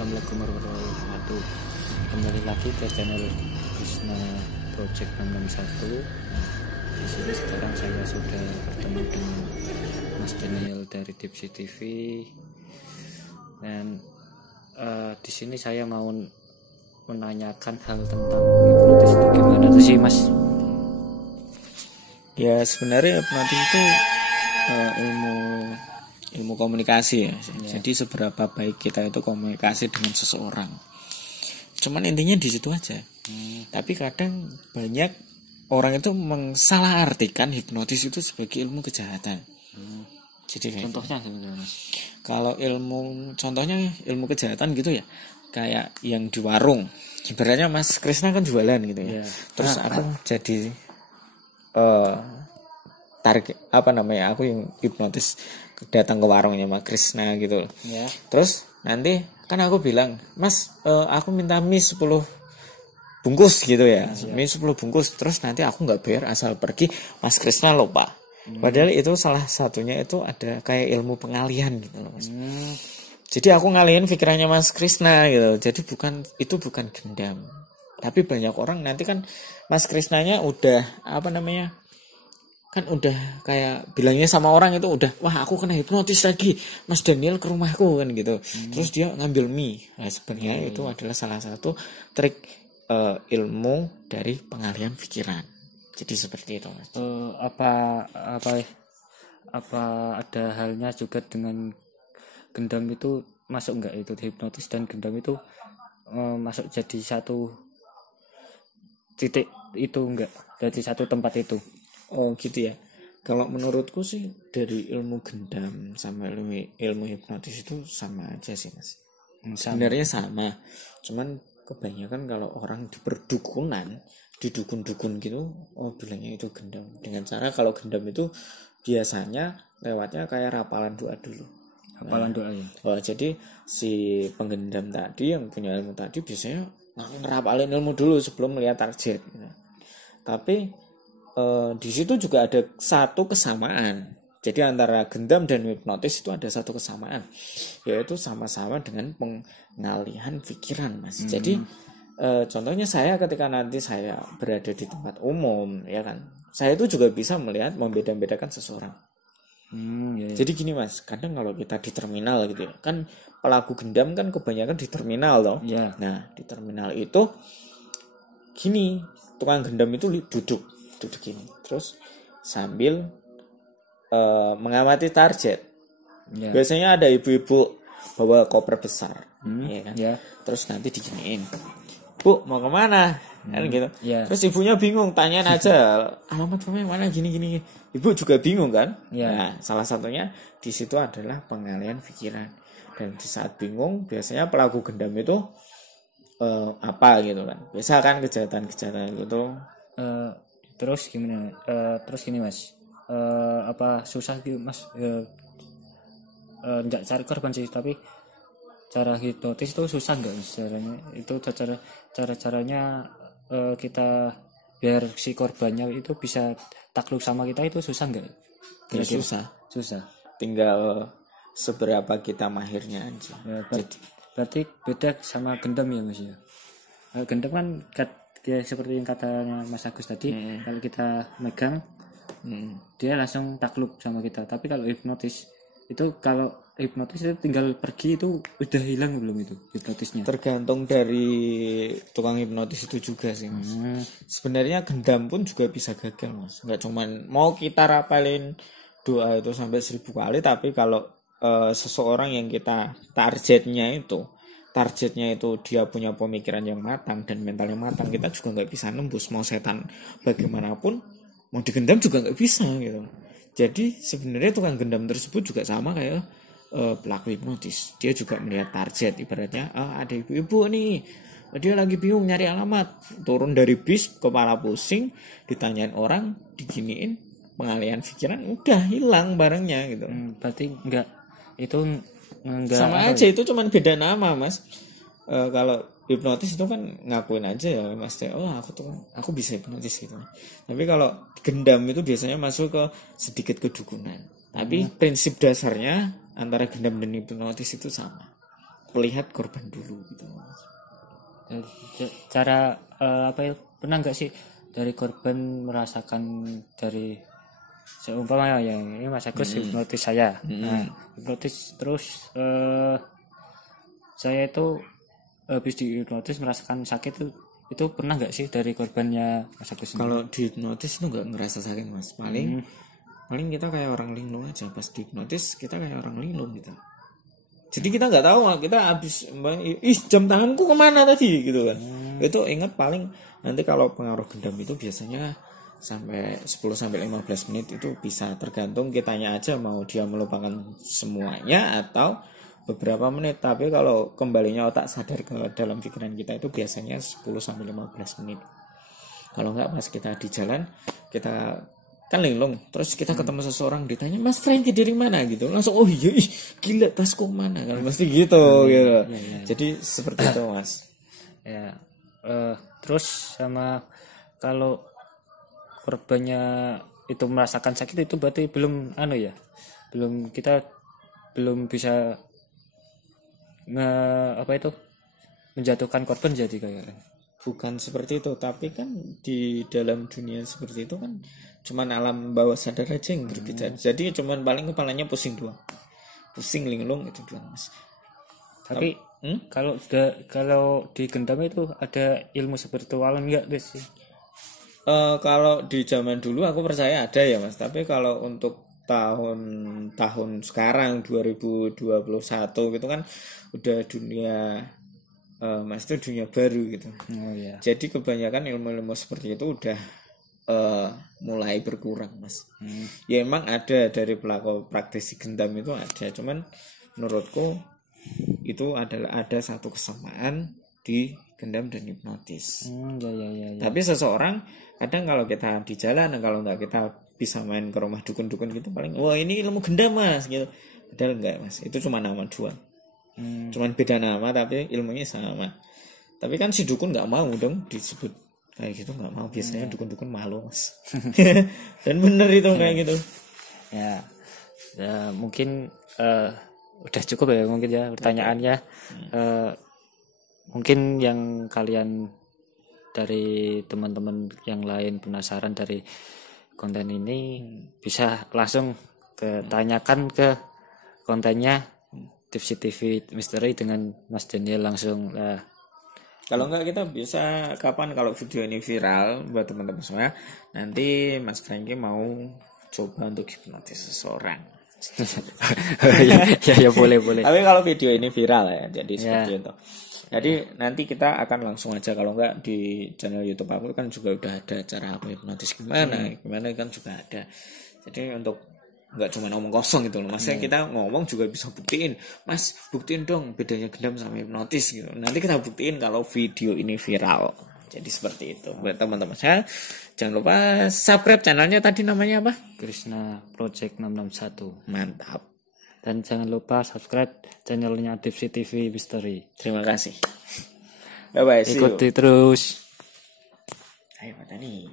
Assalamualaikum warahmatullahi wabarakatuh. Kembali lagi ke channel Krishna Project 661. Di sini sekarang saya sudah bertemu dengan Mas Daniel dari Tipsy TV. Dan di sini saya mau menanyakan hal tentang hipnotis itu gimana tuh sih, Mas? Ya sebenarnya hipnotis itu ilmu komunikasi ya. Jadi seberapa baik kita itu komunikasi dengan seseorang. Cuman intinya di situ aja. Tapi kadang banyak orang itu mensalahartikan hipnotis itu sebagai ilmu kejahatan. Jadi Contohnya sebenarnya, Mas. Kalau contohnya ilmu kejahatan gitu ya. Kayak yang di warung. Ibaratnya Mas Krisna kan jualan gitu ya. Terus aku jadi target aku yang hipnotis datang ke warungnya Mas Krisna gitu. Terus nanti kan aku bilang, Mas aku minta mie 10 bungkus gitu ya. Mie 10 bungkus. Terus nanti aku gak bayar asal pergi, Mas Krisna lupa. Padahal itu salah satunya itu ada kayak ilmu pengalihan gitu loh, Mas. Jadi aku ngalihin pikirannya Mas Krisna gitu. Jadi bukan gendam. Tapi banyak orang nanti kan Mas Krisnanya udah kan udah kayak bilangnya sama orang itu udah, wah aku kena hipnotis lagi, Mas Daniel ke rumahku kan gitu. Terus dia ngambil mie. Nah, sebenarnya itu adalah salah satu trik ilmu dari pengalihan pikiran. Jadi seperti itu, Mas. Apa ada halnya juga dengan gendam itu, masuk enggak itu hipnotis dan gendam itu masuk jadi satu titik itu enggak, dari satu tempat itu? Oh gitu ya. Kalau menurutku sih dari ilmu gendam sama ilmu hipnotis itu sama aja sih, Mas. Sebenarnya sama. Cuman kebanyakan kalau orang di perdukunan, di dukun-dukun gitu, bilangnya itu gendam. Dengan cara kalau gendam itu biasanya lewatnya kayak rapalan doa dulu. Rapalan doa ya. Jadi si penggendam tadi yang punya ilmu tadi biasanya ngerapalin ilmu dulu sebelum melihat target. Gitu. Tapi di situ juga ada satu kesamaan. Jadi antara gendam dan hipnotis itu ada satu kesamaan, yaitu sama-sama dengan pengalihan pikiran, Mas. Jadi contohnya saya ketika nanti saya berada di tempat umum, ya kan, saya itu juga bisa melihat membeda-bedakan seseorang. Jadi gini, Mas, kadang kalau kita di terminal gitu ya, kan pelaku gendam kan kebanyakan di terminal loh. Nah di terminal itu gini, tukang gendam itu duduk gini, terus sambil mengamati target. Biasanya ada ibu-ibu bawa koper besar, ya kan? Terus nanti diginiin, Bu mau kemana? Kan gitu. Terus ibunya bingung, tanyain aja alamat rumahnya mana, gini. Ibu juga bingung kan? Nah salah satunya di situ adalah pengalihan pikiran. Dan di saat bingung biasanya pelaku gendam itu apa gitu kan? Biasa kan kejahatan gitu. Terus gimana? Terus gini, Mas. Apa susah gitu, Mas? Enggak cari korban sih, tapi cara hipnotis itu susah enggak caranya? Itu caranya kita biar si korbannya itu bisa takluk sama kita, itu susah enggak? Ya, susah. Tinggal seberapa kita mahirnya aja. Berarti beda sama gendam ya, Mas ya. Gendam kan dia seperti yang katanya Mas Agus tadi, kalau kita megang dia langsung takluk sama kita. Tapi kalau hipnotis itu tinggal pergi, itu udah hilang belum itu hipnotisnya? Tergantung dari tukang hipnotis itu juga sih, Mas. Sebenarnya gendam pun juga bisa gagal, Mas. Nggak cuman mau kita rapalin doa itu sampai 1000 kali, tapi kalau seseorang yang kita targetnya itu dia punya pemikiran yang matang dan mental yang matang, kita juga nggak bisa nembus. Mau setan bagaimanapun, mau digendam juga nggak bisa gitu. Jadi sebenarnya tukang gendam tersebut juga sama kayak pelaku hipnotis. Dia juga melihat target, ibaratnya ada ibu-ibu nih, dia lagi bingung nyari alamat, turun dari bis kepala pusing, ditanyain orang, diginiin, pengalihan pikiran, udah hilang barangnya gitu. Berarti enggak sama aja, itu cuman beda nama, Mas. Kalau hipnotis itu kan ngakuin aja ya, Mas, aku bisa hipnotis gitu. Tapi kalau gendam itu biasanya masuk ke sedikit kedukunan. Tapi prinsip dasarnya antara gendam dan hipnotis itu sama. melihat korban dulu gitu. Cara apa ya, pernah nggak sih dari korban merasakan dari seumpama ya ini Mas Agus hipnotis saya, nah hipnotis terus saya itu habis dihipnotis merasakan sakit itu pernah nggak sih dari korbannya Mas Agus? Kalau dihipnotis itu nggak ngerasa sakit Mas, paling kita kayak orang linglung aja. Pas dihipnotis kita kayak orang linglung gitu. Jadi kita nggak tahu, kita habis jam tanganku kemana tadi gitu kan. Itu ingat paling nanti kalau pengaruh gendam itu biasanya sampai 10-15 menit itu bisa, tergantung kitanya aja mau dia melupakan semuanya atau beberapa menit. Tapi kalau kembalinya otak sadar ke dalam pikiran kita itu biasanya 10-15 menit. Kalau nggak pas kita di jalan, kita kan linglung, terus kita ketemu seseorang ditanya Mas Franky dari mana gitu, langsung oh iya gila tasku mana kan, mesti gitu gitu. Jadi seperti itu Mas. Ya terus sama kalau korbannya itu merasakan sakit itu berarti belum kita belum bisa menjatuhkan korban jadi kayak. Bukan seperti itu, tapi kan di dalam dunia seperti itu kan cuman alam bawah sadar aja yang berbicara. Jadi cuman paling kepalanya pusing doang, pusing linglung itu doang Mas. Tapi kalau di gendam itu ada ilmu spiritual enggak sih? Kalau di zaman dulu aku percaya ada ya Mas, tapi kalau untuk tahun sekarang 2021 gitu kan udah dunia Mas itu dunia baru gitu. Jadi kebanyakan ilmu-ilmu seperti itu udah mulai berkurang Mas. Ya emang ada dari pelaku praktisi gendam itu ada, cuman menurutku itu ada satu kesamaan di gendam dan hipnotis. Tapi seseorang kadang kalau kita di jalan, kalau nggak kita bisa main ke rumah dukun-dukun gitu, paling wah ini ilmu gendam Mas gitu. Padahal enggak Mas, itu cuma nama doang. Cuman beda nama tapi ilmunya sama. Tapi kan si dukun nggak mau dong disebut kayak gitu, nggak mau, biasanya dukun-dukun malu Mas. Dan bener itu kayak gitu ya mungkin udah cukup ya mungkin ya pertanyaannya. Mungkin yang kalian dari teman-teman yang lain penasaran dari konten ini bisa langsung tanyakan ke kontennya Tipsy TV Misteri dengan Mas Daniel langsung. Kalau enggak kita bisa kapan kalau video ini viral buat teman-teman semua, nanti Mas Franky mau coba untuk hipnotis seseorang. ya boleh. Tapi kalau video ini viral ya, jadi seperti itu. Jadi nanti kita akan langsung aja, kalau enggak di channel YouTube aku kan juga udah ada cara apa hipnotis gimana kan juga ada. Jadi untuk nggak cuma ngomong kosong gitu loh, maksudnya kita ngomong juga bisa buktiin, Mas buktiin dong bedanya gendam sama hipnotis gitu. Nanti kita buktiin kalau video ini viral. Jadi seperti itu buat teman-teman saya. Jangan lupa subscribe channelnya, tadi namanya apa? Krishna Project 661. Mantap. Dan jangan lupa subscribe channelnya Tipsy TV Misteri. Terima kasih. Bye bye. Ikuti terus. Ayo nih.